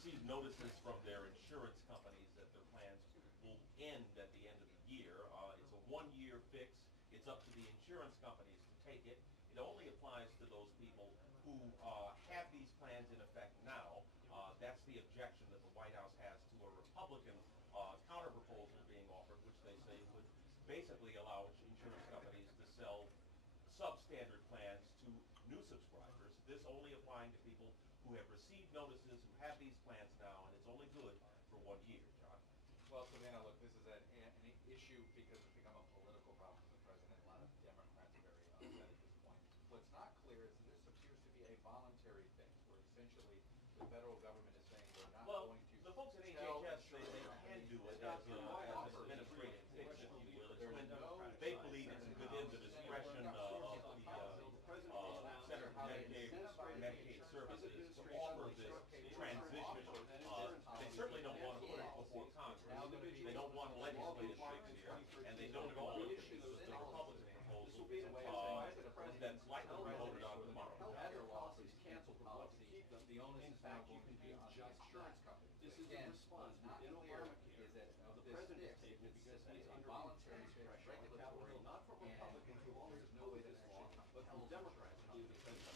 received notices from their insurance companies that their plans will end at the end of the year. It's a one-year fix. It's up to the insurance companies to take it. It only applies to those people who have these plans in effect now. That's the objection that the White House has to a Republican counterproposal being offered, which they say would basically allow insurance companies to sell substandard plans to new subscribers. This only applying to people who have received notices, who have these plans now, and it's only good for 1 year, John. Well, Savannah, look, this is an issue because it's become a political problem for the president. A lot of Democrats are very upset at this point. What's not clear is that this appears to be a voluntary fix, where essentially the federal government is saying we're not going to. The folks at HHS say they can do it as an administrative fix, if you will. It's when they believe it's within the discretion of the Center for Medicaid Services to offer this transition. They certainly don't want to put it before Congress. They don't want legislative fix here, and they don't at all want to use the Republican proposal that's likely to be voted on tomorrow. After lawsuits canceled policy, the onus is now going to be on the insurance companies. This is a response not in clear Obamacare. is that of The this president fix, taken because it's he's a under voluntary fix, pressure on the Capitol regulatory, Hill, not from Republicans who always there's no way oppose that this law, actually but from compels Democrats who believe the president.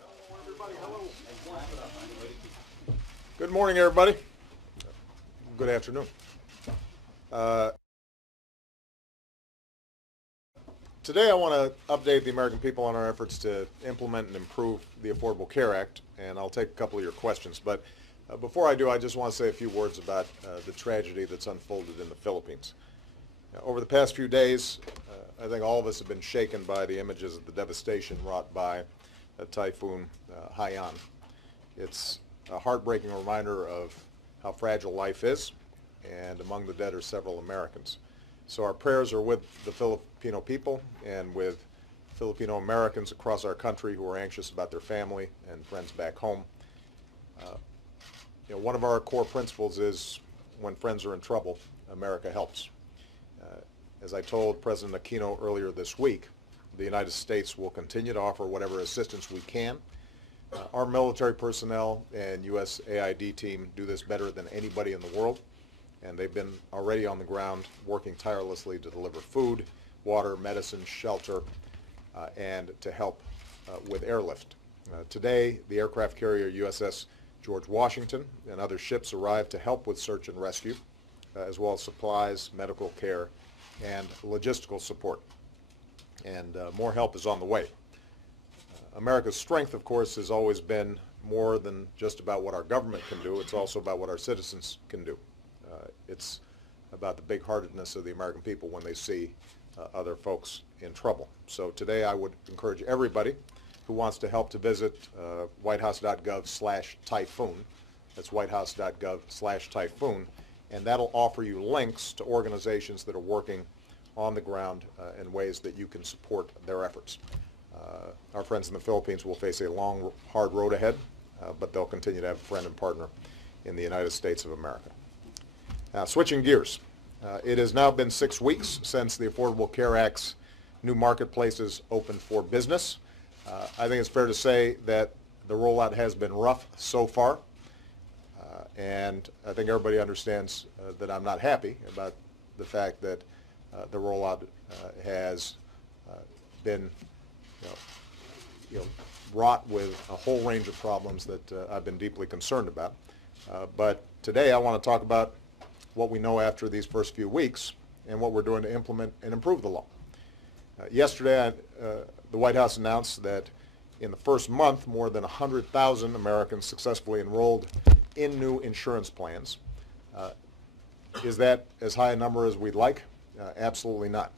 Hello, everybody. Hello. Good morning, everybody. Good afternoon. Today I want to update the American people on our efforts to implement and improve the Affordable Care Act, and I'll take a couple of your questions. But before I do, I just want to say a few words about the tragedy that's unfolded in the Philippines. Over the past few days, I think all of us have been shaken by the images of the devastation wrought by Typhoon Haiyan. It's a heartbreaking reminder of how fragile life is, and among the dead are several Americans. So our prayers are with the Filipino people and with Filipino Americans across our country who are anxious about their family and friends back home. One of our core principles is when friends are in trouble, America helps. As I told President Aquino earlier this week, the United States will continue to offer whatever assistance we can. Our military personnel and USAID team do this better than anybody in the world, and they've been already on the ground working tirelessly to deliver food, water, medicine, shelter, and to help with airlift. Today, the aircraft carrier USS George Washington and other ships arrived to help with search and rescue, as well as supplies, medical care, and logistical support. And more help is on the way. America's strength, of course, has always been more than just about what our government can do. It's also about what our citizens can do. It's about the big-heartedness of the American people when they see other folks in trouble. So today I would encourage everybody who wants to help to visit whitehouse.gov/typhoon. That's whitehouse.gov/typhoon, and that'll offer you links to organizations that are working on the ground in ways that you can support their efforts. Our friends in the Philippines will face a long, hard road ahead, but they'll continue to have a friend and partner in the United States of America. Now, switching gears, it has now been 6 weeks since the Affordable Care Act's new marketplaces opened for business. I think it's fair to say that the rollout has been rough so far, and I think everybody understands that I'm not happy about the fact that the rollout has been wrought with a whole range of problems that I've been deeply concerned about. But today I want to talk about what we know after these first few weeks and what we're doing to implement and improve the law. Yesterday, the White House announced that in the first month, more than 100,000 Americans successfully enrolled in new insurance plans. Is that as high a number as we'd like? Absolutely not.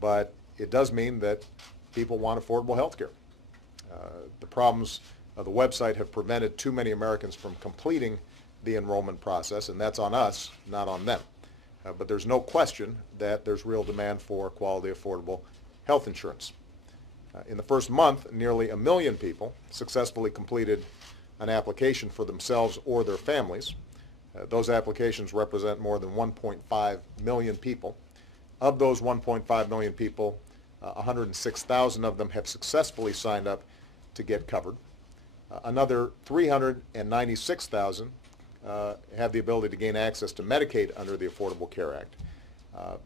But it does mean that people want affordable health care. The problems of the website have prevented too many Americans from completing the enrollment process, and that's on us, not on them. But there's no question that there's real demand for quality, affordable health insurance. In the first month, nearly 1 million people successfully completed an application for themselves or their families. Those applications represent more than 1.5 million people. Of those 1.5 million people, 106,000 of them have successfully signed up to get covered. Another 396,000 have the ability to gain access to Medicaid under the Affordable Care Act.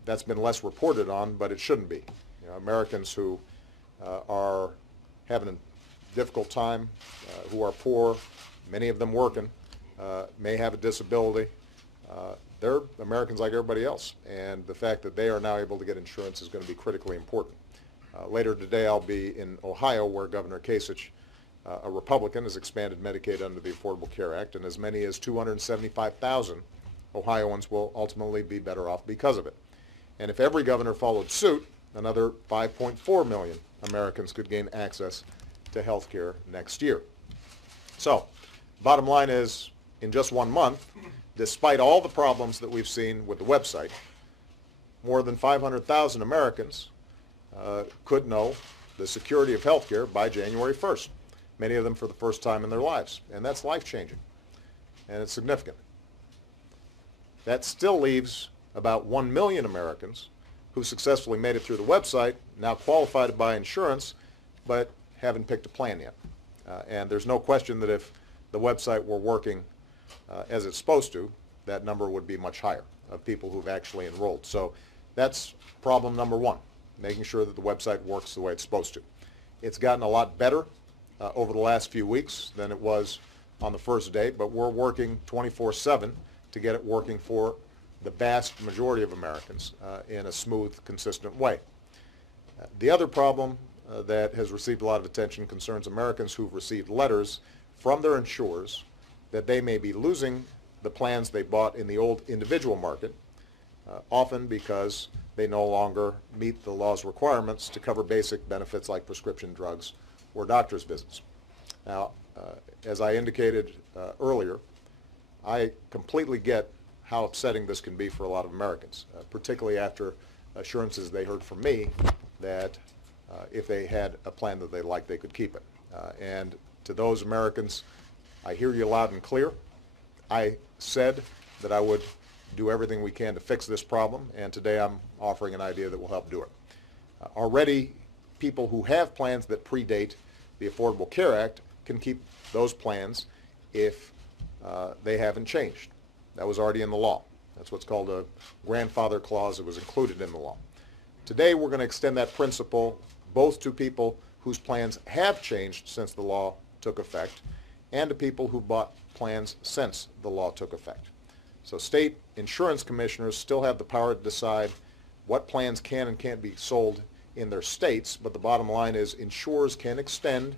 That's been less reported on, but it shouldn't be. You know, Americans who are having a difficult time, who are poor, many of them working, may have a disability. They're Americans like everybody else, and the fact that they are now able to get insurance is going to be critically important. Later today I'll be in Ohio, where Governor Kasich, a Republican, has expanded Medicaid under the Affordable Care Act, and as many as 275,000 Ohioans will ultimately be better off because of it. And if every governor followed suit, another 5.4 million Americans could gain access to health care next year. So, bottom line is, in just 1 month, despite all the problems that we've seen with the website, more than 500,000 Americans could know the security of health care by January 1st, many of them for the first time in their lives. And that's life-changing, and it's significant. That still leaves about 1 million Americans who successfully made it through the website, now qualified to buy insurance, but haven't picked a plan yet. And there's no question that if the website were working as it's supposed to, that number would be much higher of people who've actually enrolled. So that's problem number one, making sure that the website works the way it's supposed to. It's gotten a lot better over the last few weeks than it was on the first day, but we're working 24/7 to get it working for the vast majority of Americans in a smooth, consistent way. The other problem that has received a lot of attention concerns Americans who've received letters from their insurers that they may be losing the plans they bought in the old individual market, often because they no longer meet the law's requirements to cover basic benefits like prescription drugs or doctor's visits. Now, as I indicated earlier, I completely get how upsetting this can be for a lot of Americans, particularly after assurances they heard from me that if they had a plan that they liked, they could keep it. And to those Americans, I hear you loud and clear. I said that I would do everything we can to fix this problem, and today I'm offering an idea that will help do it. Already, people who have plans that predate the Affordable Care Act can keep those plans if they haven't changed. That was already in the law. That's what's called a grandfather clause. It was included in the law. Today, we're going to extend that principle both to people whose plans have changed since the law took effect and to people who bought plans since the law took effect. So state insurance commissioners still have the power to decide what plans can and can't be sold in their states, but the bottom line is insurers can extend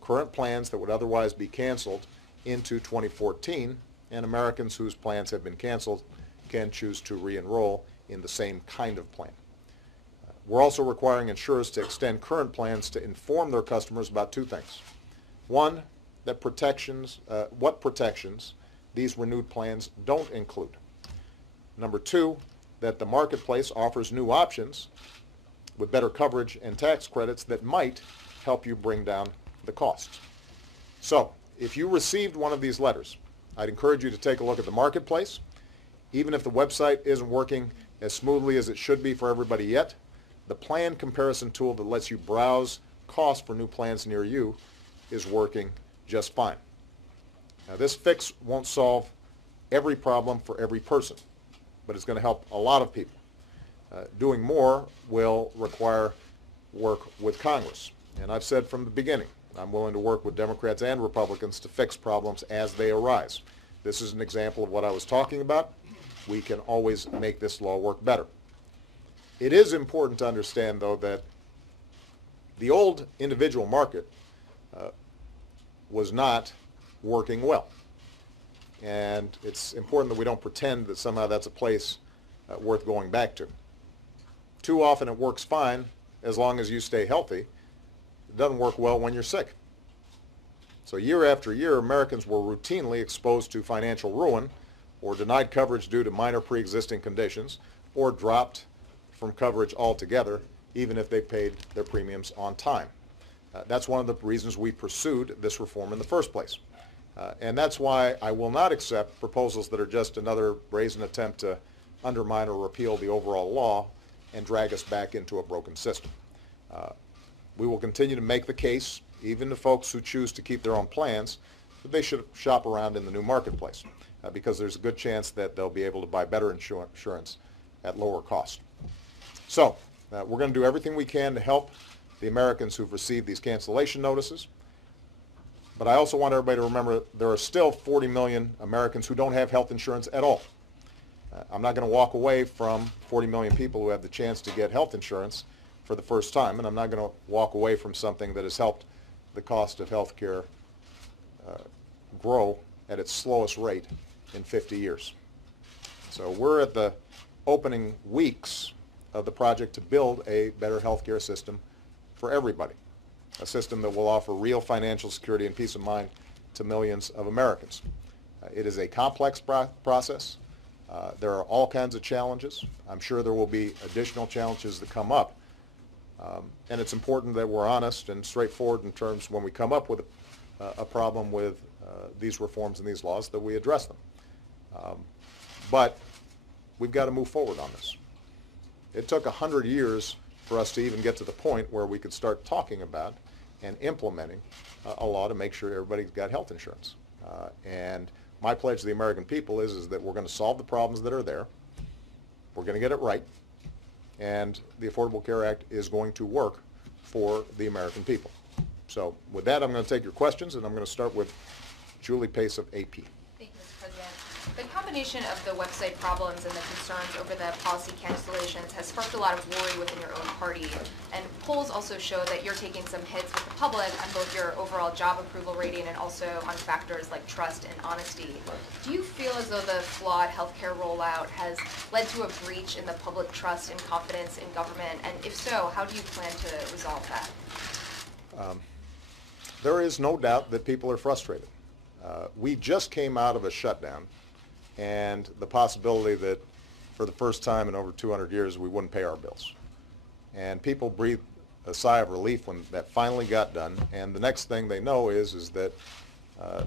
current plans that would otherwise be canceled into 2014, and Americans whose plans have been canceled can choose to re-enroll in the same kind of plan. We're also requiring insurers to extend current plans to inform their customers about two things. One, that what protections these renewed plans don't include. Number two, that the marketplace offers new options with better coverage and tax credits that might help you bring down the costs. So, if you received one of these letters, I'd encourage you to take a look at the marketplace. Even if the website isn't working as smoothly as it should be for everybody yet, the plan comparison tool that lets you browse costs for new plans near you is working just fine. Now, this fix won't solve every problem for every person, but it's going to help a lot of people. Doing more will require work with Congress. And I've said from the beginning, I'm willing to work with Democrats and Republicans to fix problems as they arise. This is an example of what I was talking about. We can always make this law work better. It is important to understand, though, that the old individual market was not working well. And it's important that we don't pretend that somehow that's a place worth going back to. Too often it works fine as long as you stay healthy. It doesn't work well when you're sick. So year after year, Americans were routinely exposed to financial ruin or denied coverage due to minor pre-existing conditions or dropped from coverage altogether, even if they paid their premiums on time. That's one of the reasons we pursued this reform in the first place. And that's why I will not accept proposals that are just another brazen attempt to undermine or repeal the overall law and drag us back into a broken system. We will continue to make the case, even to folks who choose to keep their own plans, that they should shop around in the new marketplace. because there's a good chance that they'll be able to buy better insurance at lower cost. So we're going to do everything we can to help the Americans who've received these cancellation notices. But I also want everybody to remember there are still 40 million Americans who don't have health insurance at all. I'm not going to walk away from 40 million people who have the chance to get health insurance for the first time, and I'm not going to walk away from something that has helped the cost of health care grow at its slowest rate in 50 years. So we're at the opening weeks of the project to build a better health care system for everybody, a system that will offer real financial security and peace of mind to millions of Americans. It is a complex process. There are all kinds of challenges. I'm sure there will be additional challenges that come up. And it's important that we're honest and straightforward in terms when we come up with a problem with these reforms and these laws, that we address them. But we've got to move forward on this. It took 100 years for us to even get to the point where we could start talking about and implementing a law to make sure everybody's got health insurance. And my pledge to the American people is that we're going to solve the problems that are there. We're going to get it right. And the Affordable Care Act is going to work for the American people. So with that, I'm going to take your questions, and I'm going to start with Julie Pace of AP. Thank you, Mr. President. The combination of the website problems and the concerns over the policy cancellations has sparked a lot of worry within your own party. And polls also show that you're taking some hits with the public on both your overall job approval rating and also on factors like trust and honesty. Do you feel as though the flawed healthcare rollout has led to a breach in the public trust and confidence in government? And if so, how do you plan to resolve that? There is no doubt that people are frustrated. We just came out of a shutdown, and the possibility that for the first time in over 200 years we wouldn't pay our bills. And people breathed a sigh of relief when that finally got done, and the next thing they know is that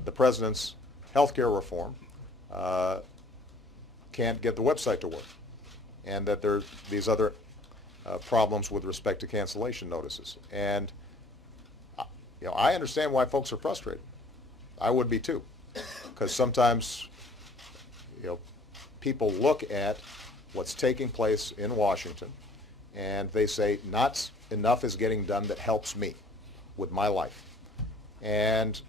the president's health care reform can't get the website to work, and that there are these other problems with respect to cancellation notices. And I understand why folks are frustrated. I would be too, because sometimes people look at what's taking place in Washington and they say, not enough is getting done that helps me with my life. And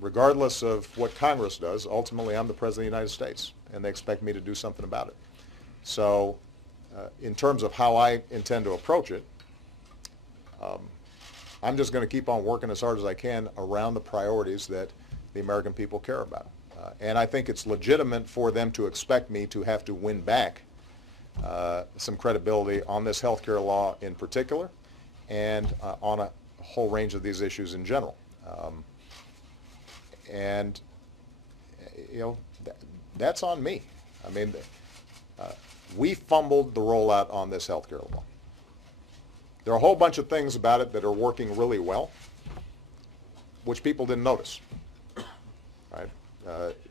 regardless of what Congress does, ultimately I'm the President of the United States, and they expect me to do something about it. So in terms of how I intend to approach it, I'm just going to keep on working as hard as I can around the priorities that the American people care about. And I think it's legitimate for them to expect me to have to win back some credibility on this health care law in particular, and on a whole range of these issues in general. And that's on me. I mean, we fumbled the rollout on this health care law. There are a whole bunch of things about it that are working really well, which people didn't notice, right?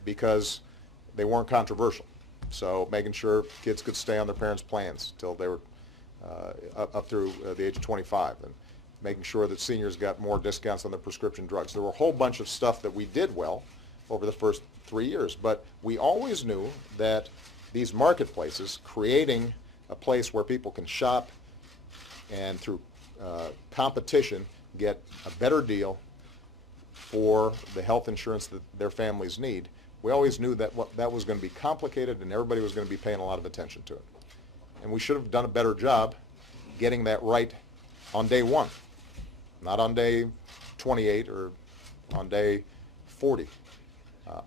Because they weren't controversial. So making sure kids could stay on their parents' plans till they were up through the age of 25, and making sure that seniors got more discounts on their prescription drugs. There were a whole bunch of stuff that we did well over the first 3 years, but we always knew that these marketplaces, creating a place where people can shop and through competition get a better deal for the health insurance that their families need, we always knew that that was going to be complicated and everybody was going to be paying a lot of attention to it. And we should have done a better job getting that right on day one, not on day 28 or on day 40.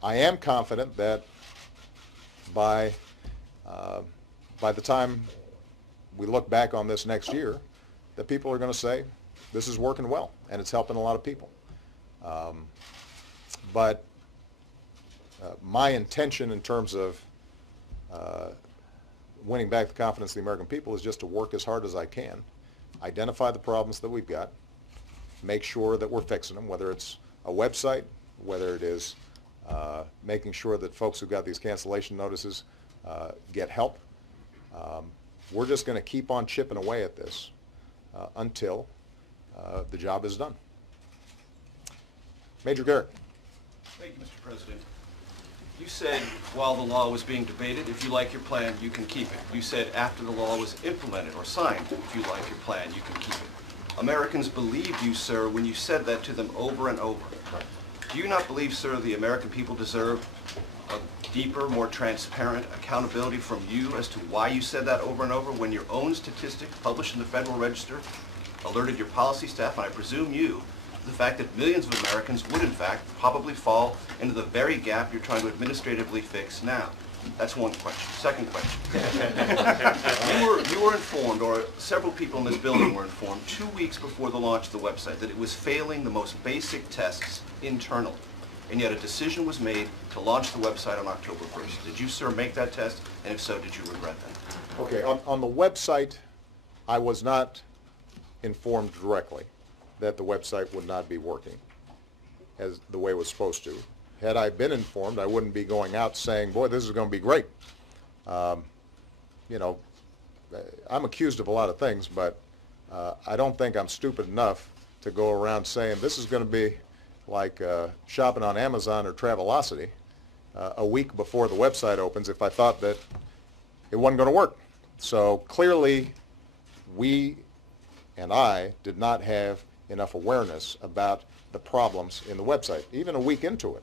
I am confident that by the time we look back on this next year, that people are going to say, this is working well, and it's helping a lot of people. But my intention in terms of winning back the confidence of the American people is just to work as hard as I can, identify the problems that we've got, make sure that we're fixing them, whether it's a website, whether it is making sure that folks who've got these cancellation notices get help. We're just going to keep on chipping away at this until the job is done. Major Garrett. Thank you, Mr. President. You said while the law was being debated, if you like your plan, you can keep it. You said after the law was implemented or signed, if you like your plan, you can keep it. Americans believed you, sir, when you said that to them over and over. Do you not believe, sir, the American people deserve a deeper, more transparent accountability from you as to why you said that over and over when your own statistic published in the Federal Register alerted your policy staff, and I presume you, to the fact that millions of Americans would in fact probably fall into the very gap you're trying to administratively fix now? That's one question. Second question. You were informed, or several people in this building were informed 2 weeks before the launch of the website that it was failing the most basic tests internally. And yet a decision was made to launch the website on October 1st. Did you, sir, make that test? And if so, did you regret that? Okay, on the website, I was not informed directly that the website would not be working as the way it was supposed to. Had I been informed, I wouldn't be going out saying, boy, this is going to be great. You know, I'm accused of a lot of things, but I don't think I'm stupid enough to go around saying this is going to be like shopping on Amazon or Travelocity a week before the website opens if I thought that it wasn't going to work. So clearly, we and I did not have enough awareness about the problems in the website, even a week into it.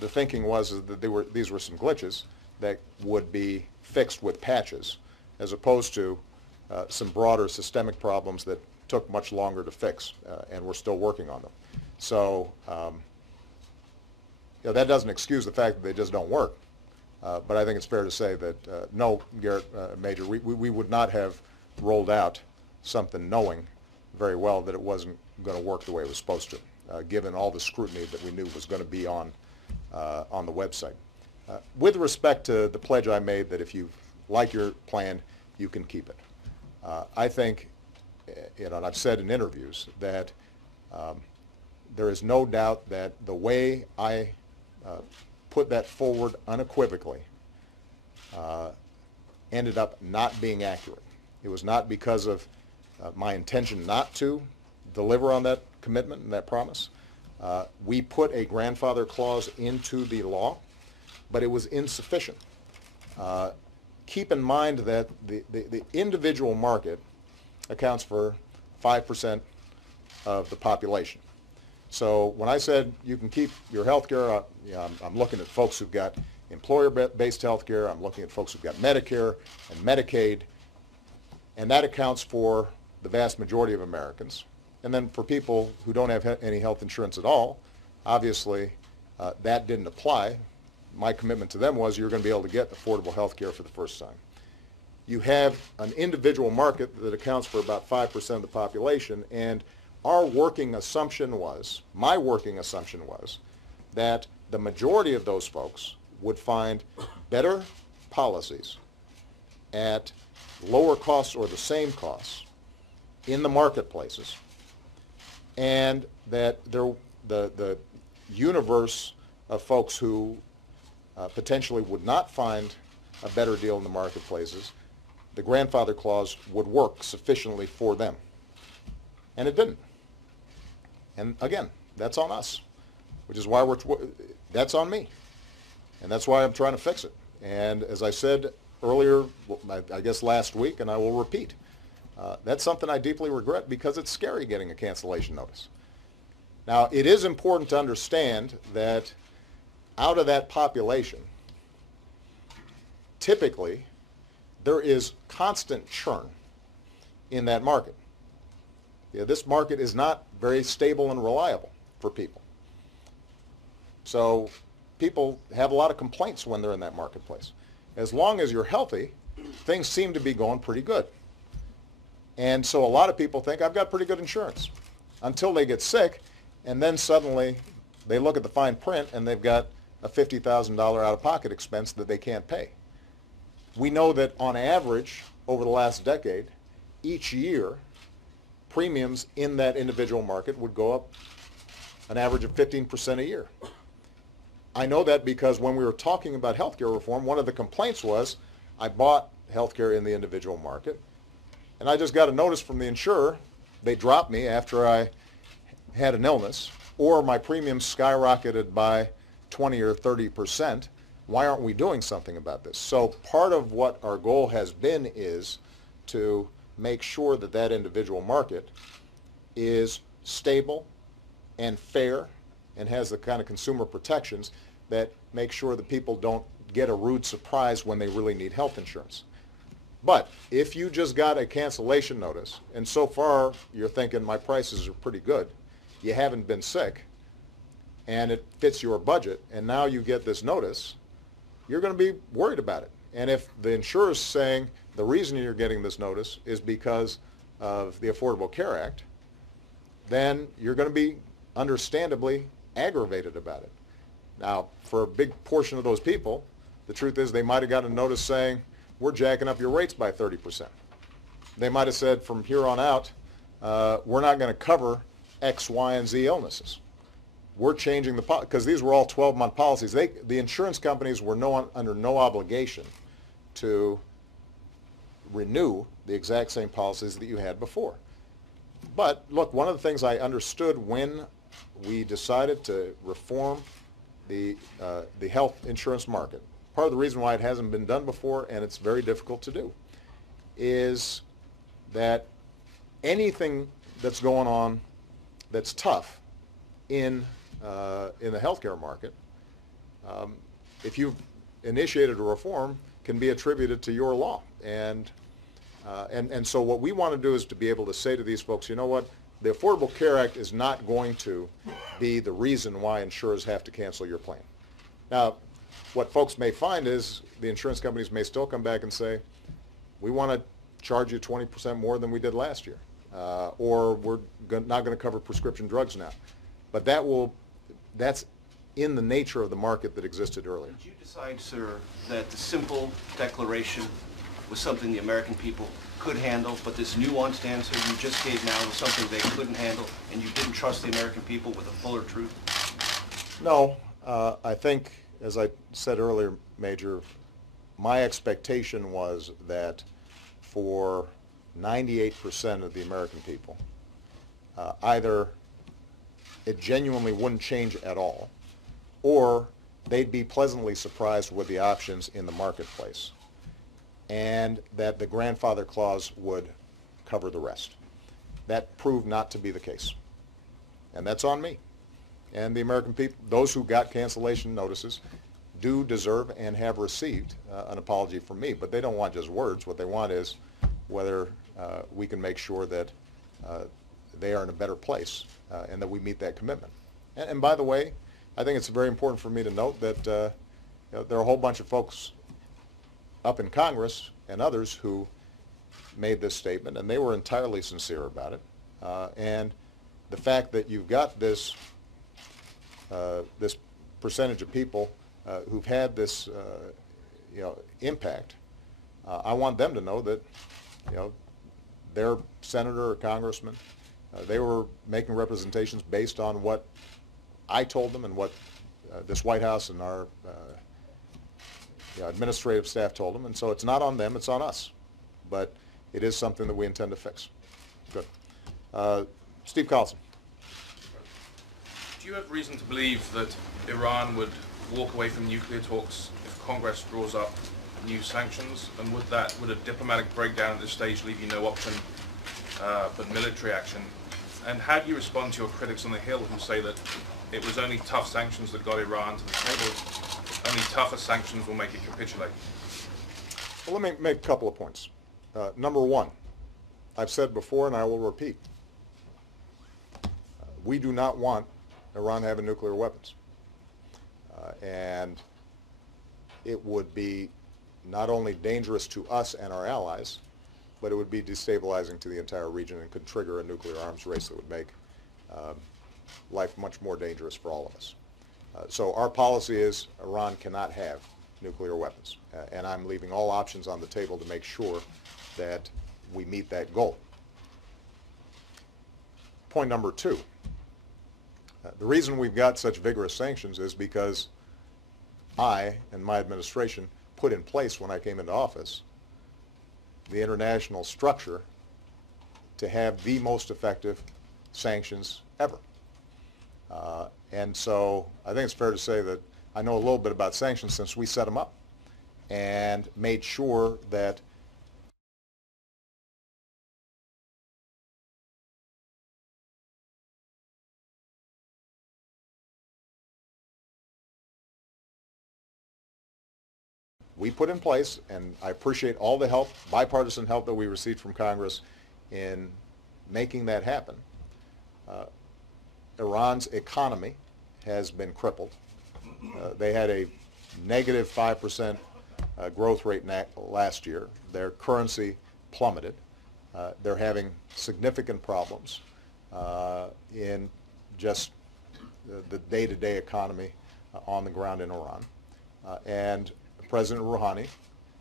The thinking was that these were some glitches that would be fixed with patches, as opposed to some broader systemic problems that took much longer to fix, and we're still working on them. So you know, that doesn't excuse the fact that they just don't work, but I think it's fair to say that no, Garrett Major, we would not have rolled out something knowing very well that it wasn't going to work the way it was supposed to, given all the scrutiny that we knew was going to be on the website. With respect to the pledge I made that if you like your plan, you can keep it. I think, you know, and I've said in interviews that there is no doubt that the way I put that forward unequivocally ended up not being accurate. It was not because of my intention not to deliver on that commitment and that promise. We put a grandfather clause into the law, but it was insufficient. Keep in mind that the individual market accounts for 5% of the population. So when I said you can keep your health care, you know, I'm looking at folks who've got employer-based health care, I'm looking at folks who've got Medicare and Medicaid, and that accounts for the vast majority of Americans. And then for people who don't have any health insurance at all, obviously that didn't apply. My commitment to them was you're going to be able to get affordable health care for the first time. You have an individual market that accounts for about 5% of the population, and our working assumption was, my working assumption was, that the majority of those folks would find better policies at lower costs or the same costs in the marketplaces, and that the universe of folks who potentially would not find a better deal in the marketplaces, the grandfather clause would work sufficiently for them. And it didn't. And again, that's on us, which is why that's on me. And that's why I'm trying to fix it. And as I said earlier, I guess last week, and I will repeat, that's something I deeply regret because it's scary getting a cancellation notice. Now, it is important to understand that out of that population, typically, there is constant churn in that market. Yeah, this market is not very stable and reliable for people. So people have a lot of complaints when they're in that marketplace. As long as you're healthy, things seem to be going pretty good. And so a lot of people think, I've got pretty good insurance, until they get sick, and then suddenly they look at the fine print and they've got a $50,000 out-of-pocket expense that they can't pay. We know that on average, over the last decade, each year, premiums in that individual market would go up an average of 15% a year. I know that because when we were talking about healthcare reform, one of the complaints was, I bought healthcare in the individual market, and I just got a notice from the insurer. They dropped me after I had an illness, or my premiums skyrocketed by 20 or 30%, why aren't we doing something about this? So part of what our goal has been is to make sure that that individual market is stable and fair and has the kind of consumer protections that make sure that people don't get a rude surprise when they really need health insurance. But if you just got a cancellation notice, and so far you're thinking my prices are pretty good, you haven't been sick, and it fits your budget, and now you get this notice, you're going to be worried about it. And if the insurer's saying the reason you're getting this notice is because of the Affordable Care Act, then you're going to be understandably aggravated about it. Now, for a big portion of those people, the truth is they might have got a notice saying, we're jacking up your rates by 30%. They might have said from here on out, we're not going to cover X, Y, and Z illnesses. We're changing the policy, because these were all 12-month policies. The insurance companies were under no obligation to renew the exact same policies that you had before. But look, one of the things I understood when we decided to reform the health insurance market, part of the reason why it hasn't been done before, and it's very difficult to do, is that anything that's going on that's tough in the healthcare market, if you've initiated a reform, can be attributed to your law. And so what we want to do is to be able to say to these folks, you know what, the Affordable Care Act is not going to be the reason why insurers have to cancel your plan. Now, what folks may find is the insurance companies may still come back and say, we want to charge you 20% more than we did last year, or we're not going to cover prescription drugs now. But that's in the nature of the market that existed earlier. Did you decide, sir, that the simple declaration was something the American people could handle, but this nuanced answer you just gave now was something they couldn't handle, and you didn't trust the American people with a fuller truth? No, I think, as I said earlier, Major, my expectation was that for 98% of the American people, either it genuinely wouldn't change at all, or they'd be pleasantly surprised with the options in the marketplace, and that the grandfather clause would cover the rest. That proved not to be the case, and that's on me. And the American people, those who got cancellation notices, do deserve and have received an apology from me, but they don't want just words. What they want is whether we can make sure that they are in a better place and that we meet that commitment. And by the way, I think it's very important for me to note that there are a whole bunch of folks up in Congress and others who made this statement, and they were entirely sincere about it. And the fact that you've got this this percentage of people who've had this impact, I want them to know that their senator or congressman, they were making representations based on what I told them and what this White House and our administrative staff told them. And so it's not on them, it's on us. But it is something that we intend to fix. Good. Steve Carlson. Do you have reason to believe that Iran would walk away from nuclear talks if Congress draws up new sanctions? And would a diplomatic breakdown at this stage leave you no option but military action? And how do you respond to your critics on the Hill who say that it was only tough sanctions that got Iran to the table? Only tougher sanctions will make it capitulate. Well, let me make a couple of points. Number one, I've said before and I will repeat, we do not want Iran having nuclear weapons. And it would be not only dangerous to us and our allies, but it would be destabilizing to the entire region and could trigger a nuclear arms race that would make life much more dangerous for all of us. So our policy is Iran cannot have nuclear weapons, and I'm leaving all options on the table to make sure that we meet that goal. Point number two, the reason we've got such vigorous sanctions is because I and my administration put in place when I came into office the international structure to have the most effective sanctions ever. And so I think it's fair to say that I know a little bit about sanctions since we set them up and made sure that we put in place, and I appreciate all the help, bipartisan help that we received from Congress in making that happen. Iran's economy has been crippled. They had a negative 5% growth rate last year. Their currency plummeted. They're having significant problems in just the day-to-day economy on the ground in Iran. And President Rouhani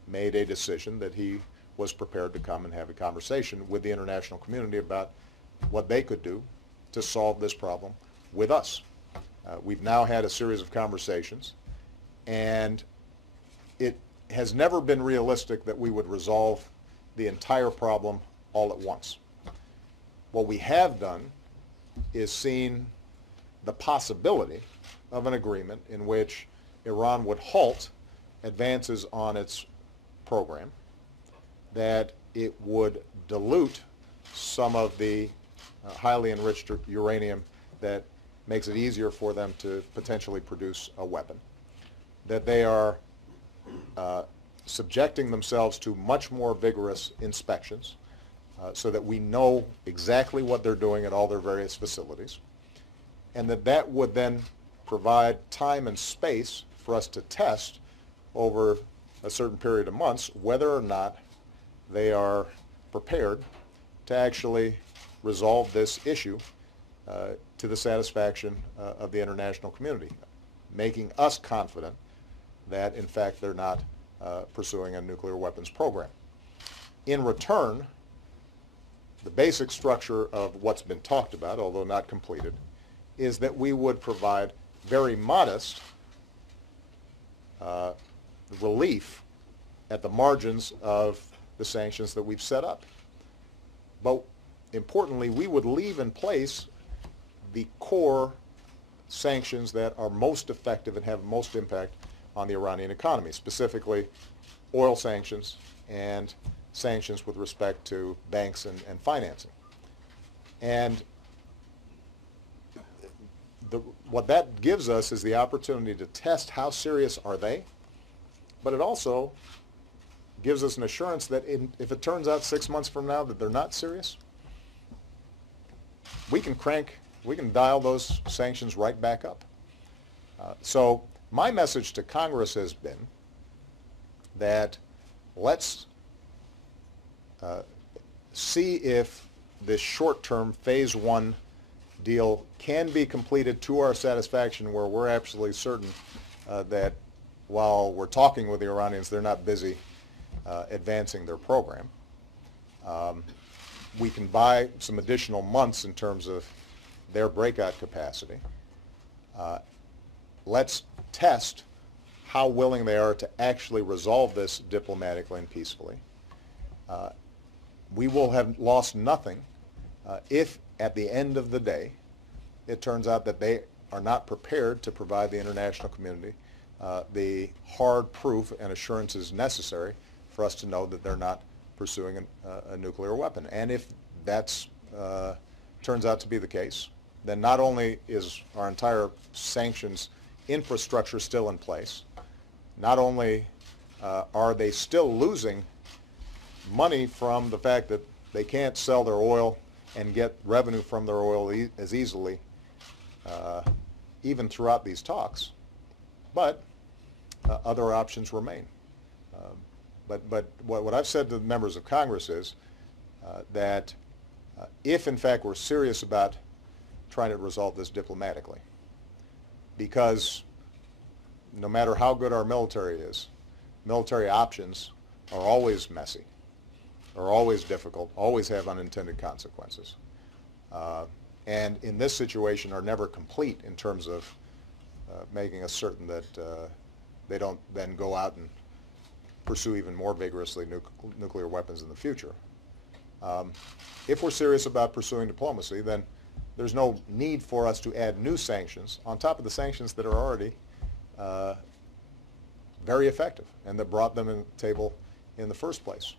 made a decision that he was prepared to come and have a conversation with the international community about what they could do to solve this problem with us. We've now had a series of conversations, and it has never been realistic that we would resolve the entire problem all at once. What we have done is seen the possibility of an agreement in which Iran would halt advances on its program, that it would dilute some of the highly enriched uranium that makes it easier for them to potentially produce a weapon, that they are subjecting themselves to much more vigorous inspections so that we know exactly what they're doing at all their various facilities, and that would then provide time and space for us to test over a certain period of months whether or not they are prepared to actually resolve this issue to the satisfaction of the international community, making us confident that in fact they're not pursuing a nuclear weapons program. In return, the basic structure of what's been talked about, although not completed, is that we would provide very modest relief at the margins of the sanctions that we've set up. But importantly, we would leave in place the core sanctions that are most effective and have most impact on the Iranian economy, specifically oil sanctions and sanctions with respect to banks and financing. And what that gives us is the opportunity to test how serious are they, but it also gives us an assurance that if it turns out 6 months from now that they're not serious, we can dial those sanctions right back up. So my message to Congress has been that let's see if this short-term phase 1 deal can be completed to our satisfaction, where we're absolutely certain that while we're talking with the Iranians, they're not busy advancing their program. We can buy some additional months in terms of their breakout capacity. Let's test how willing they are to actually resolve this diplomatically and peacefully. We will have lost nothing if at the end of the day it turns out that they are not prepared to provide the international community the hard proof and assurances necessary for us to know that they're not pursuing a nuclear weapon. And if that turns out to be the case, then not only is our entire sanctions infrastructure still in place, not only are they still losing money from the fact that they can't sell their oil and get revenue from their oil as easily even throughout these talks, but other options remain. But what I've said to the members of Congress is that if in fact we're serious about trying to resolve this diplomatically, because no matter how good our military is, military options are always messy, are always difficult, always have unintended consequences, and in this situation are never complete in terms of making us certain that they don't then go out and pursue even more vigorously nuclear weapons in the future. If we're serious about pursuing diplomacy, then there's no need for us to add new sanctions on top of the sanctions that are already very effective and that brought them to the table in the first place.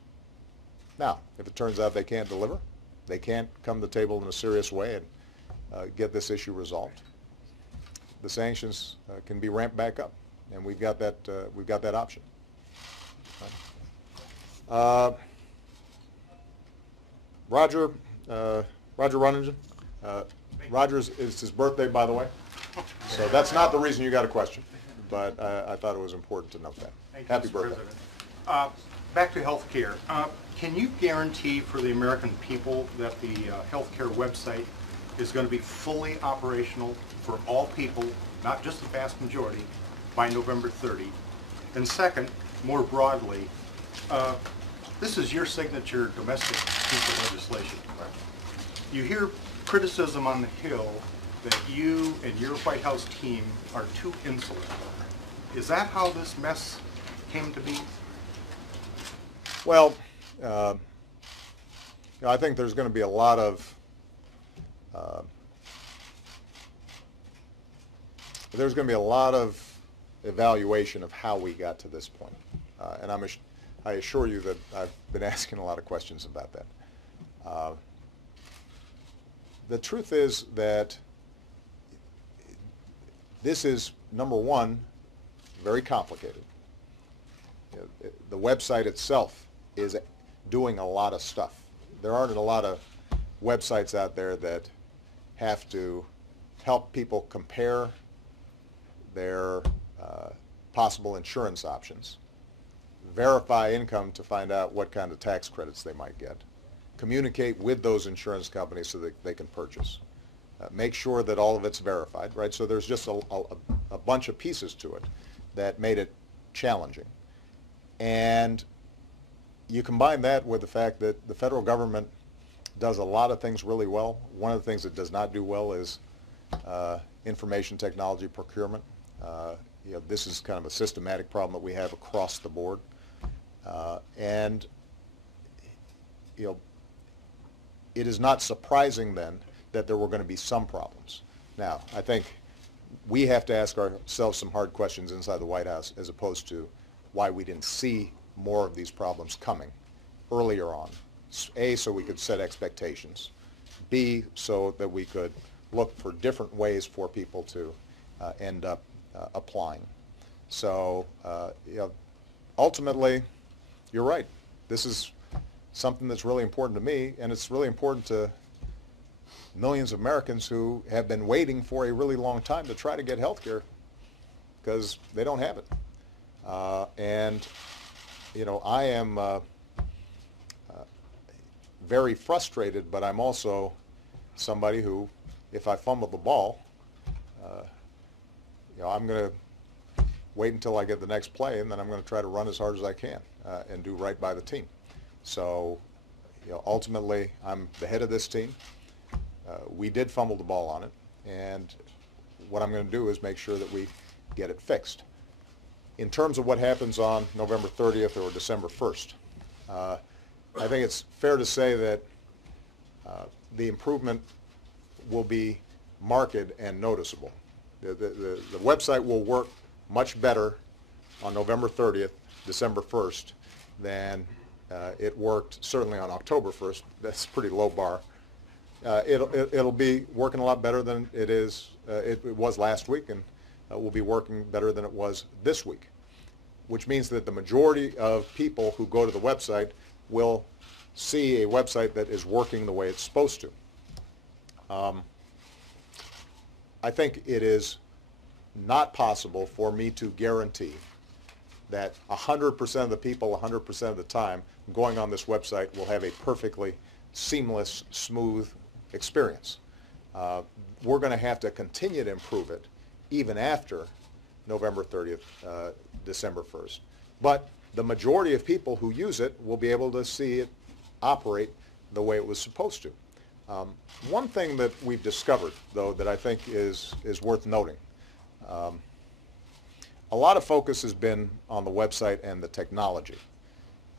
Now, if it turns out they can't deliver, they can't come to the table in a serious way and get this issue resolved, the sanctions can be ramped back up, and we've got that option. Roger Runningen. Roger's is his birthday, by the way, so that's not the reason you got a question, but I thought it was important to note that. Happy Mr. birthday. President. Back to health care. Can you guarantee for the American people that the healthcare website is going to be fully operational for all people, not just the vast majority, by November 30? And second, more broadly, this is your signature domestic piece of legislation. You hear criticism on the Hill that you and your White House team are too insular. Is that how this mess came to be? Well, I think there's going to be a lot of evaluation of how we got to this point, and I assure you that I've been asking a lot of questions about that. The truth is that this is, number one, very complicated. The website itself is doing a lot of stuff. There aren't a lot of websites out there that have to help people compare their possible insurance options, verify income to find out what kind of tax credits they might get, communicate with those insurance companies so that they can purchase, make sure that all of it's verified, right? So there's just a bunch of pieces to it that made it challenging. And you combine that with the fact that the federal government does a lot of things really well. One of the things it does not do well is information technology procurement. This is kind of a systematic problem that we have across the board. And it is not surprising then that there were going to be some problems. Now, I think we have to ask ourselves some hard questions inside the White House as opposed to why we didn't see more of these problems coming earlier on. A, so we could set expectations. B, so that we could look for different ways for people to end up applying. So, ultimately, you're right. This is something that's really important to me, and it's really important to millions of Americans who have been waiting for a really long time to try to get health care because they don't have it. I am very frustrated, but I'm also somebody who, if I fumble the ball, I'm going to wait until I get the next play, and then I'm going to try to run as hard as I can and do right by the team. So, ultimately, I'm the head of this team. We did fumble the ball on it, and what I'm going to do is make sure that we get it fixed. In terms of what happens on November 30th or December 1st, I think it's fair to say that the improvement will be marked and noticeable. The website will work much better on November 30th, December 1st, than it worked certainly on October 1st. That's a pretty low bar. It'll be working a lot better than it was last week, and will be working better than it was this week, which means that the majority of people who go to the website will see a website that is working the way it's supposed to. I think it is not possible for me to guarantee that 100% of the people 100% of the time going on this website will have a perfectly seamless, smooth experience. We're going to have to continue to improve it even after November 30th, December 1st. But the majority of people who use it will be able to see it operate the way it was supposed to. One thing that we've discovered, though, that I think is worth noting, a lot of focus has been on the website and the technology.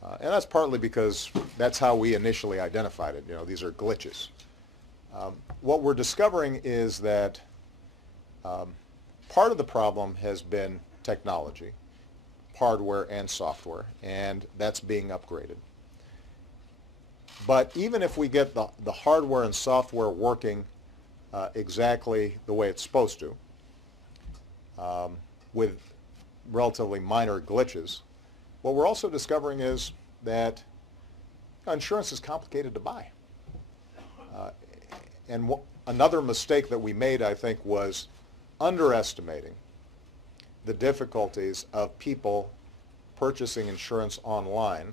And that's partly because that's how we initially identified it. These are glitches. What we're discovering is that part of the problem has been technology, hardware and software, and that's being upgraded. But even if we get the hardware and software working exactly the way it's supposed to, with relatively minor glitches, what we're also discovering is that insurance is complicated to buy. And another mistake that we made, I think, was underestimating the difficulties of people purchasing insurance online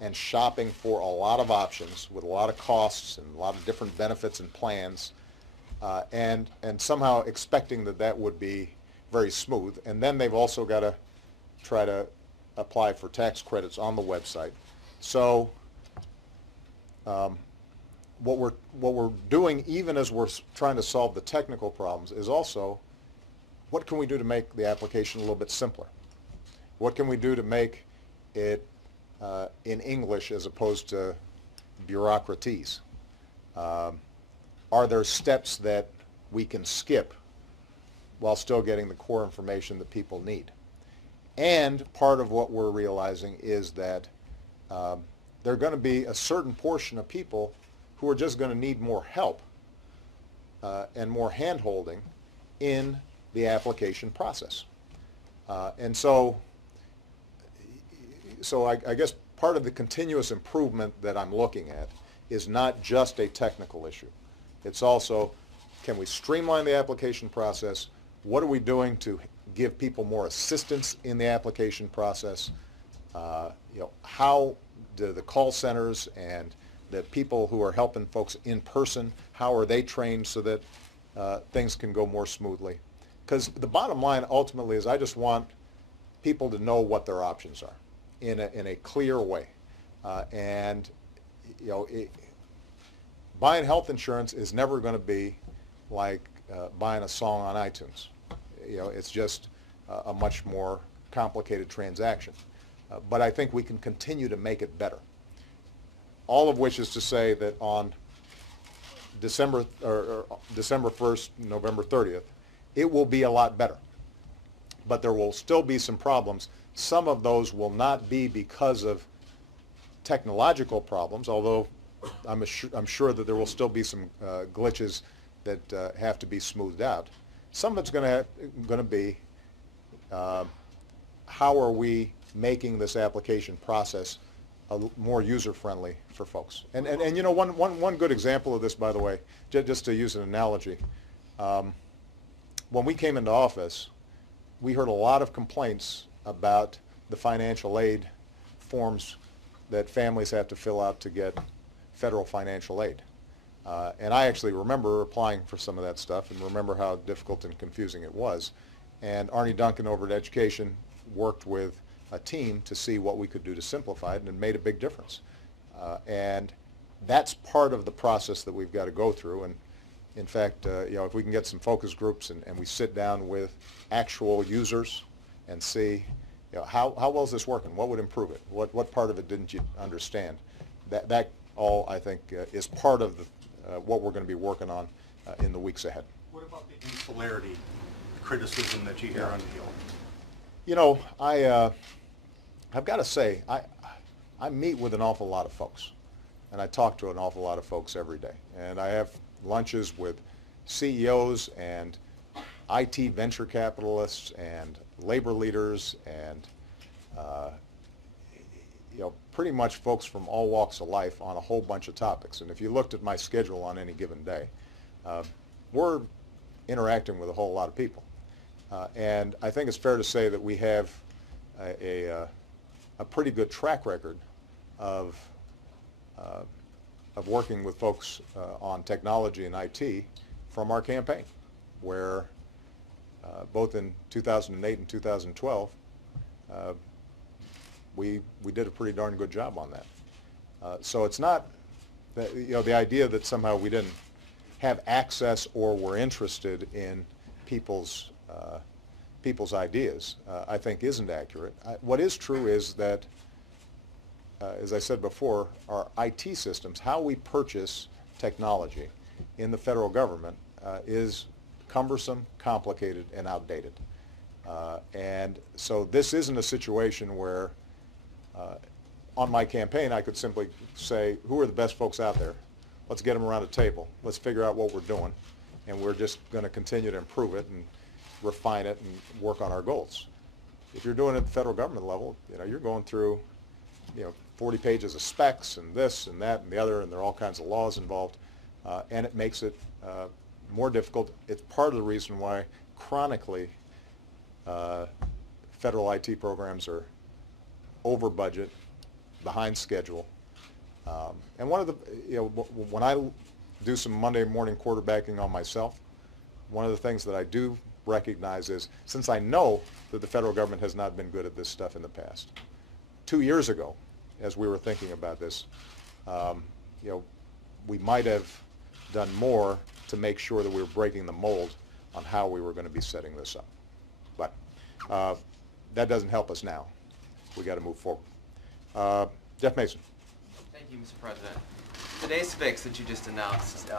and shopping for a lot of options with a lot of costs and a lot of different benefits and plans, and somehow expecting that that would be very smooth. And then they've also got to try to apply for tax credits on the website. So what we're doing, even as we're trying to solve the technical problems, is also what can we do to make the application a little bit simpler? What can we do to make it in English as opposed to bureaucraties? Are there steps that we can skip while still getting the core information that people need? And part of what we're realizing is that there are going to be a certain portion of people who are just going to need more help and more hand-holding in the application process. And so I guess part of the continuous improvement that I'm looking at is not just a technical issue. It's also, can we streamline the application process? What are we doing to give people more assistance in the application process? How do the call centers and the people who are helping folks in person, how are they trained so that things can go more smoothly? Because the bottom line ultimately is I just want people to know what their options are in a clear way. Buying health insurance is never going to be like buying a song on iTunes. It's just a much more complicated transaction. But I think we can continue to make it better. All of which is to say that on December 1st, November 30th, it will be a lot better. But there will still be some problems. Some of those will not be because of technological problems, although I'm sure that there will still be some glitches that have to be smoothed out. Some of it's going to be how are we making this application process more user-friendly for folks. And one good example of this, by the way, just to use an analogy, when we came into office, we heard a lot of complaints about the financial aid forms that families have to fill out to get federal financial aid. And I actually remember applying for some of that stuff and remember how difficult and confusing it was. And Arnie Duncan over at Education worked with a team to see what we could do to simplify it, and it made a big difference. And that's part of the process that we've got to go through. And in fact, if we can get some focus groups and we sit down with actual users and see how well is this working, what would improve it, what part of it didn't you understand, that all I think is part of what we're going to be working on in the weeks ahead. What about the insularity criticism that you hear on the Hill? I've got to say, I meet with an awful lot of folks, and I talk to an awful lot of folks every day. And I have lunches with CEOs and IT venture capitalists and labor leaders and pretty much folks from all walks of life on a whole bunch of topics. And if you looked at my schedule on any given day, we're interacting with a whole lot of people. And I think it's fair to say that we have a pretty good track record of working with folks on technology and IT from our campaign, where both in 2008 and 2012, we did a pretty darn good job on that. So it's not that, the idea that somehow we didn't have access or were interested in people's ideas, I think isn't accurate. What is true is that, as I said before, our IT systems, how we purchase technology in the federal government is cumbersome, complicated, and outdated. And so this isn't a situation where on my campaign I could simply say, who are the best folks out there? Let's get them around a table. Let's figure out what we're doing, and we're just going to continue to improve it and refine it and work on our goals. If you're doing it at the federal government level, you're going through 40 pages of specs and this and that and the other, and there are all kinds of laws involved, and it makes it more difficult. It's part of the reason why chronically federal IT programs are over budget, behind schedule. And one of the, when I do some Monday morning quarterbacking on myself, one of the things that I do recognize is, since I know that the federal government has not been good at this stuff in the past, 2 years ago, as we were thinking about this, we might have done more to make sure that we were breaking the mold on how we were going to be setting this up. But that doesn't help us now. We got to move forward. Jeff Mason. Thank you, Mr. President. Today's fix that you just announced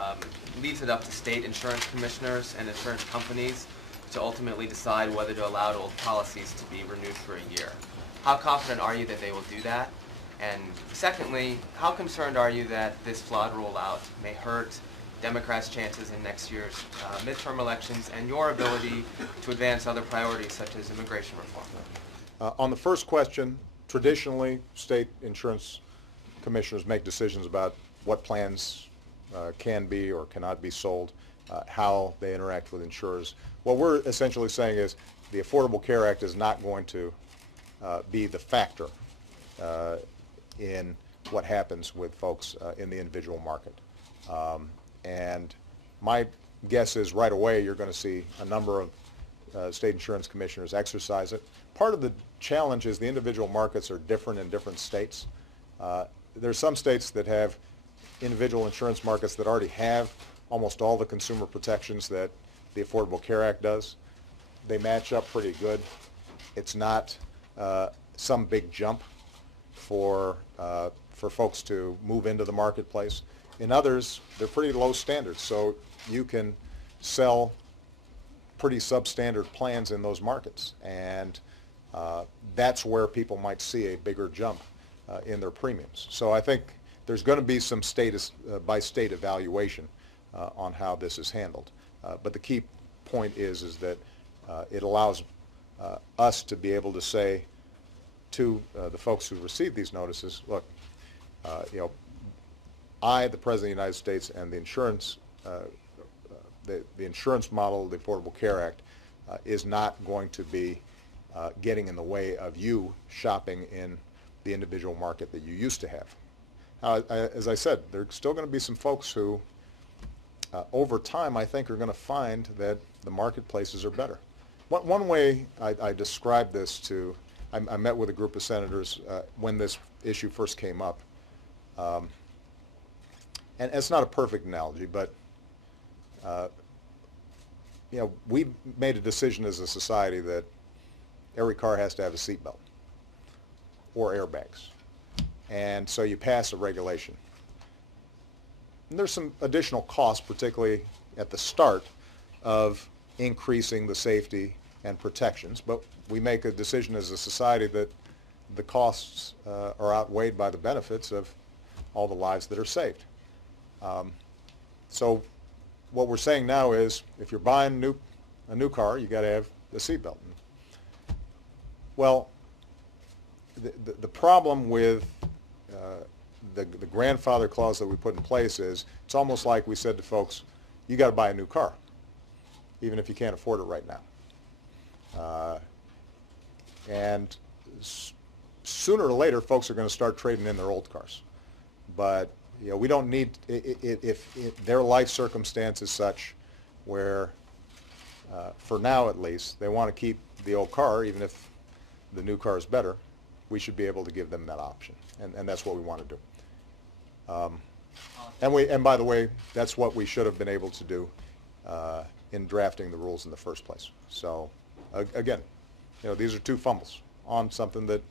leaves it up to state insurance commissioners and insurance companies to ultimately decide whether to allow old policies to be renewed for a year. How confident are you that they will do that? And secondly, how concerned are you that this flawed rollout may hurt Democrats' chances in next year's midterm elections and your ability to advance other priorities such as immigration reform? On the first question, traditionally, state insurance commissioners make decisions about what plans can be or cannot be sold, how they interact with insurers. What we're essentially saying is the Affordable Care Act is not going to be the factor in what happens with folks in the individual market. And my guess is right away you're going to see a number of state insurance commissioners exercise it. Part of the challenge is the individual markets are different in different states. There's some states that have individual insurance markets that already have almost all the consumer protections that the Affordable Care Act does. They match up pretty good. It's not some big jump for folks to move into the marketplace. In others, they're pretty low standards, so you can sell pretty substandard plans in those markets, and that's where people might see a bigger jump in their premiums. So I think there's going to be some state-by-state evaluation on how this is handled. But the key point is that it allows us to be able to say to the folks who receive these notices, look, I, the President of the United States, and the insurance model of the Affordable Care Act is not going to be getting in the way of you shopping in the individual market that you used to have. As I said, there are still going to be some folks who, over time, I think are going to find that the marketplaces are better. One way I describe this to, I met with a group of senators when this issue first came up. And it's not a perfect analogy, but we made a decision as a society that every car has to have a seatbelt or airbags. And so you pass a regulation. And there's some additional costs, particularly at the start, of increasing the safety and protections. But we make a decision as a society that the costs are outweighed by the benefits of all the lives that are saved. So what we're saying now is, if you're buying a new car, you got to have the seatbelt. Well, the problem with the grandfather clause that we put in place is, it's almost like we said to folks, you got to buy a new car, even if you can't afford it right now. And sooner or later, folks are going to start trading in their old cars. But we don't need, if their life circumstance is such where, for now at least, they want to keep the old car, even if the new car is better, we should be able to give them that option. And that's what we want to do. And by the way, that's what we should have been able to do in drafting the rules in the first place. So again, these are two fumbles on something that,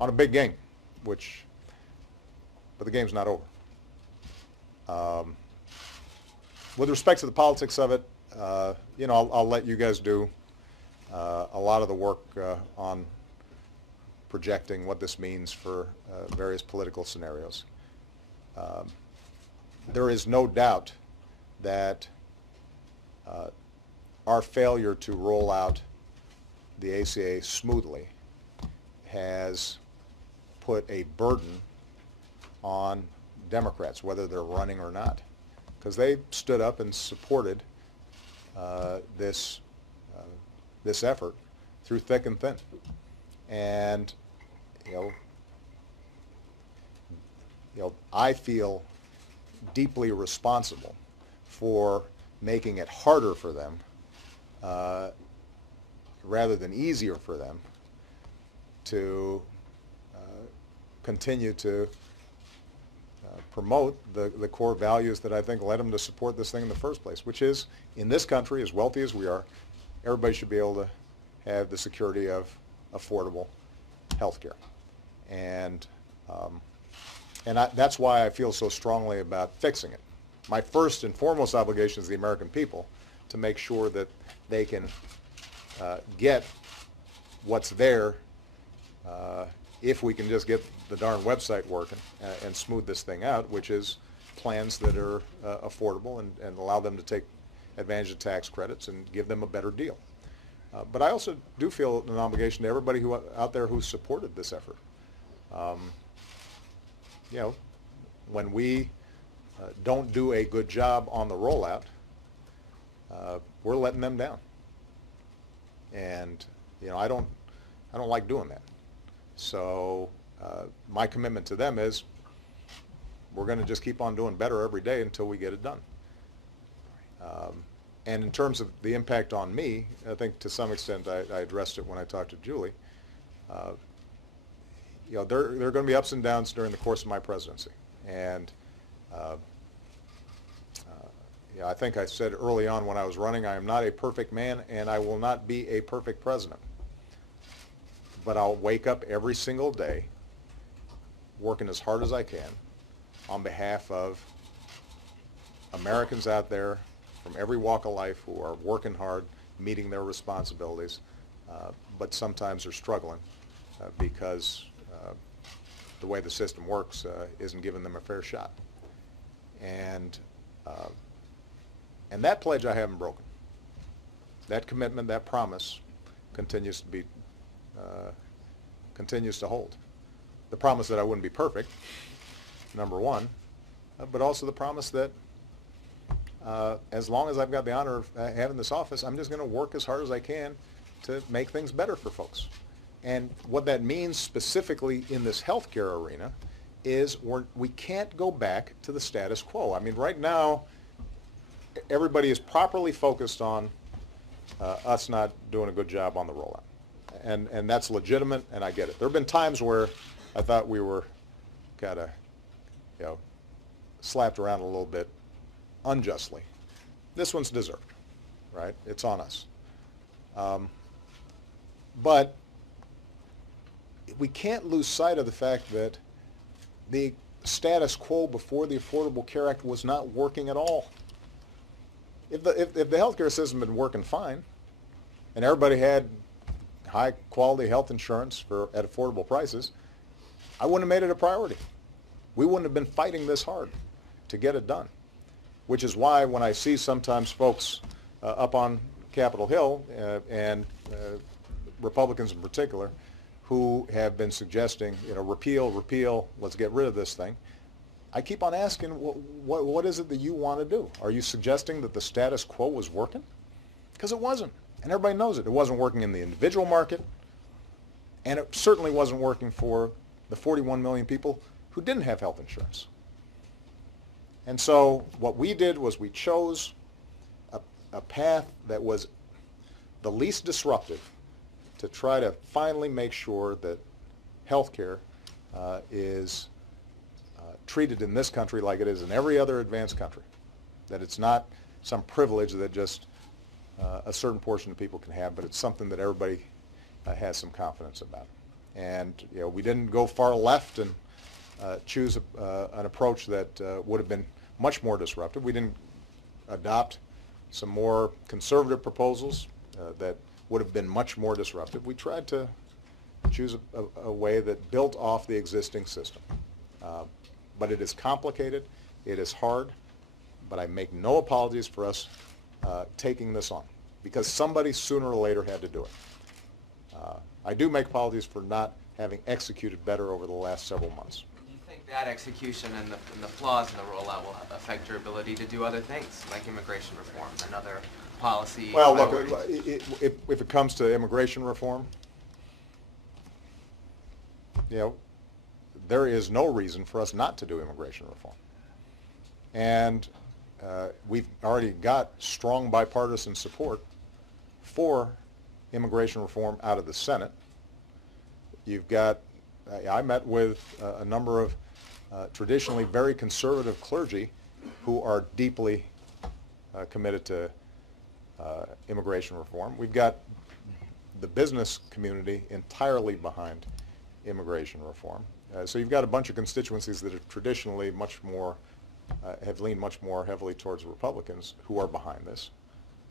on a big game, but the game's not over. With respect to the politics of it, I'll let you guys do a lot of the work on projecting what this means for various political scenarios. There is no doubt that our failure to roll out the ACA smoothly has put a burden on Democrats, whether they're running or not, because they stood up and supported this effort through thick and thin. And I feel deeply responsible for making it harder for them rather than easier for them to continue to promote the core values that I think led them to support this thing in the first place, which is, in this country, as wealthy as we are, everybody should be able to have the security of affordable health care. And that's why I feel so strongly about fixing it. My first and foremost obligation is the American people to make sure that they can get what's there if we can just get the darn website working and smooth this thing out, which is plans that are affordable and allow them to take advantage of tax credits and give them a better deal. But I also do feel an obligation to everybody out there who supported this effort. When we don't do a good job on the rollout, we're letting them down. And I don't like doing that. So my commitment to them is we're going to just keep on doing better every day until we get it done. And in terms of the impact on me, I think to some extent I addressed it when I talked to Julie. There are going to be ups and downs during the course of my presidency. And I think I said early on when I was running, I am not a perfect man and I will not be a perfect president. But I'll wake up every single day working as hard as I can on behalf of Americans out there from every walk of life who are working hard, meeting their responsibilities, but sometimes are struggling because the way the system works isn't giving them a fair shot. And that pledge I haven't broken. That commitment, that promise continues to hold. The promise that I wouldn't be perfect, number one, but also the promise that as long as I've got the honor of having this office, I'm just going to work as hard as I can to make things better for folks. And what that means specifically in this healthcare arena is we can't go back to the status quo. I mean, right now, everybody is properly focused on us not doing a good job on the rollout. And that's legitimate, and I get it. There have been times where I thought we were kind of, slapped around a little bit unjustly. This one's deserved, right? It's on us. But we can't lose sight of the fact that the status quo before the Affordable Care Act was not working at all. If the healthcare system had been working fine, and everybody had high quality health insurance at affordable prices, I wouldn't have made it a priority. We wouldn't have been fighting this hard to get it done. Which is why when I see sometimes folks up on Capitol Hill and Republicans in particular who have been suggesting, repeal, let's get rid of this thing, I keep on asking, what is it that you want to do? Are you suggesting that the status quo was working? Because it wasn't, and everybody knows it. It wasn't working in the individual market, and it certainly wasn't working for the 41 million people who didn't have health insurance. And so what we did was we chose a path that was the least disruptive to try to finally make sure that health care is treated in this country like it is in every other advanced country, that it's not some privilege that just a certain portion of people can have, but it's something that everybody has some confidence about. And we didn't go far left and choose an approach that would have been much more disruptive. We didn't adopt some more conservative proposals that would have been much more disruptive. We tried to choose a way that built off the existing system. But it is complicated, it is hard, but I make no apologies for us taking this on, because somebody sooner or later had to do it. I do make apologies for not having executed better over the last several months. Do you think that execution and the flaws in the rollout will affect your ability to do other things, like immigration reform and other policy Well, look, priorities? if it comes to immigration reform, you know, there is no reason for us not to do immigration reform. And we've already got strong bipartisan support for immigration reform out of the Senate. You've got, I met with a number of traditionally very conservative clergy who are deeply committed to immigration reform. We've got the business community entirely behind immigration reform. So you've got a bunch of constituencies that are traditionally much more, have leaned much more heavily towards Republicans who are behind this.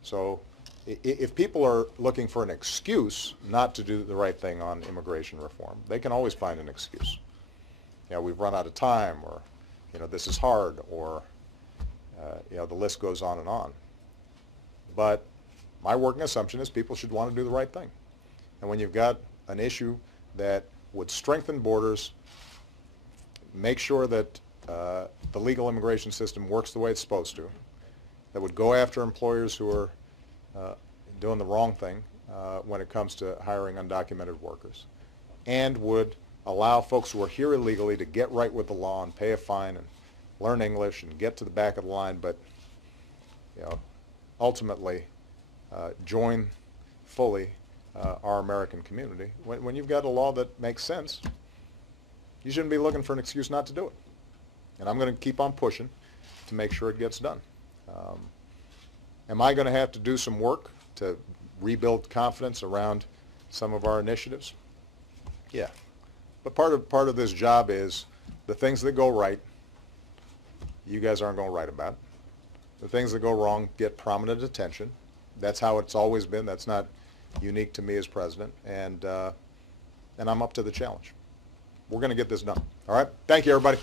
So if people are looking for an excuse not to do the right thing on immigration reform, they can always find an excuse. You know, we've run out of time, or, you know, this is hard, or, you know, the list goes on and on. But my working assumption is people should want to do the right thing. And when you've got an issue that would strengthen borders, make sure that the legal immigration system works the way it's supposed to, that would go after employers who are doing the wrong thing when it comes to hiring undocumented workers, and would allow folks who are here illegally to get right with the law and pay a fine and learn English and get to the back of the line, but, you know, ultimately join fully our American community. When you've got a law that makes sense, you shouldn't be looking for an excuse not to do it. And I'm going to keep on pushing to make sure it gets done. Am I going to have to do some work to rebuild confidence around some of our initiatives? Yeah. But part of this job is the things that go right, you guys aren't going to write about. The things that go wrong get prominent attention. That's how it's always been. That's not unique to me as president. And I'm up to the challenge. We're going to get this done. All right? Thank you, everybody.